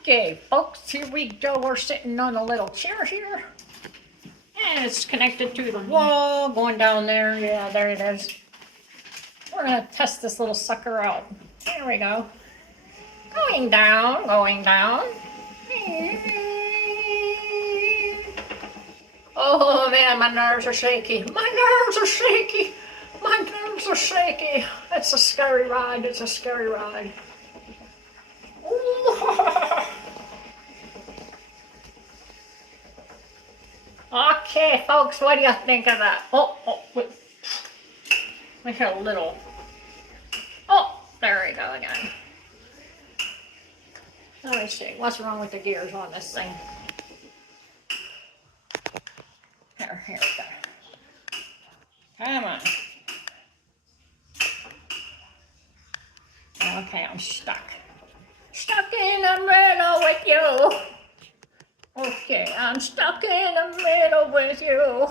Okay, folks, here we go. We're sitting on a little chair here. And it's connected to the wall, going down there. Yeah, there it is. We're gonna test this little sucker out. There we go. Going down, going down. Oh man, my nerves are shaky. My nerves are shaky. My nerves are shaky. It's a scary ride. It's a scary ride. Okay, folks, what do you think of that? Oh, wait. We hear a little. Oh, there we go again. Let me see. What's wrong with the gears on this thing? Here we go. Come on. Okay, I'm stuck. Stuck in the middle with you. Okay, I'm stuck in the middle with you.